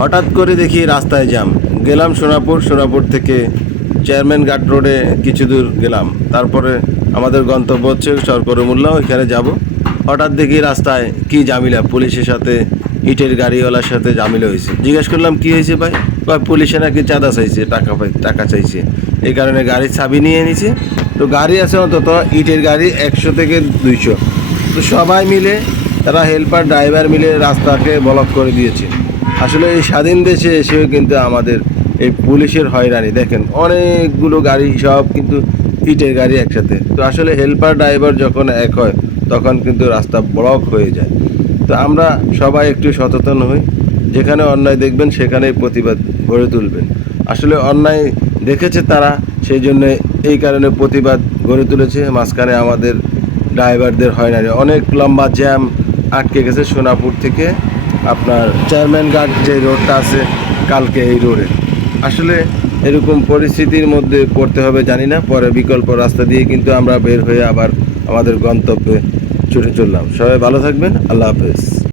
হঠাৎ করে দেখি রাস্তায় জ্যাম। গেলাম সোনাপুর থেকে চেয়ারম্যান ঘাট রোডে কিছু দূর গেলাম, তারপরে আমাদের গন্তব্য হচ্ছে সরকরমুল্লা, ওইখানে যাব। হঠাৎ দেখি রাস্তায় কি ঝামেলা, পুলিশের সাথে ইটের গাড়িওয়ালার সাথে ঝামেলা হয়েছে। জিজ্ঞেস করলাম কি হয়েছে ভাই? পুলিশে নাকি চাঁদা চাইছে, টাকা চাইছে, এই কারণে গাড়ির চাবি নিয়ে নিছে। তো গাড়ি আছে অন্তত ইটের গাড়ি 100 থেকে 200। তো সবাই মিলে, তারা হেল্পার ড্রাইভার মিলে রাস্তাকে ব্লক করে দিয়েছে। আসলে এই স্বাধীন দেশে এসেও কিন্তু আমাদের এই পুলিশের হয়রানি দেখেন, অনেকগুলো গাড়ি সব কিন্তু ইটের গাড়ি একসাথে। তো আসলে হেল্পার ড্রাইভার যখন এক হয় তখন কিন্তু রাস্তা ব্লক হয়ে যায়। তো আমরা সবাই একটু সচেতন হই, যেখানে অন্যায় দেখবেন সেখানেই প্রতিবাদ গড়ে তুলবেন। আসলে অন্যায় দেখেছে তারা, সেই জন্য এই কারণে প্রতিবাদ গড়ে তুলেছে। মাঝখানে আমাদের ড্রাইভারদের হয়রানি, অনেক লম্বা জ্যাম আটকে গেছে সোনাপুর থেকে আপনার চেয়ারম্যান ঘাট যে রোডটা আছে কালকে, এই রোডে আসলে এরকম পরিস্থিতির মধ্যে পড়তে হবে জানি না। পরে বিকল্প রাস্তা দিয়ে কিন্তু আমরা বের হয়ে আবার আমাদের গন্তব্যে ছুটে চললাম। সবাই ভালো থাকবেন, আল্লাহ হাফেজ।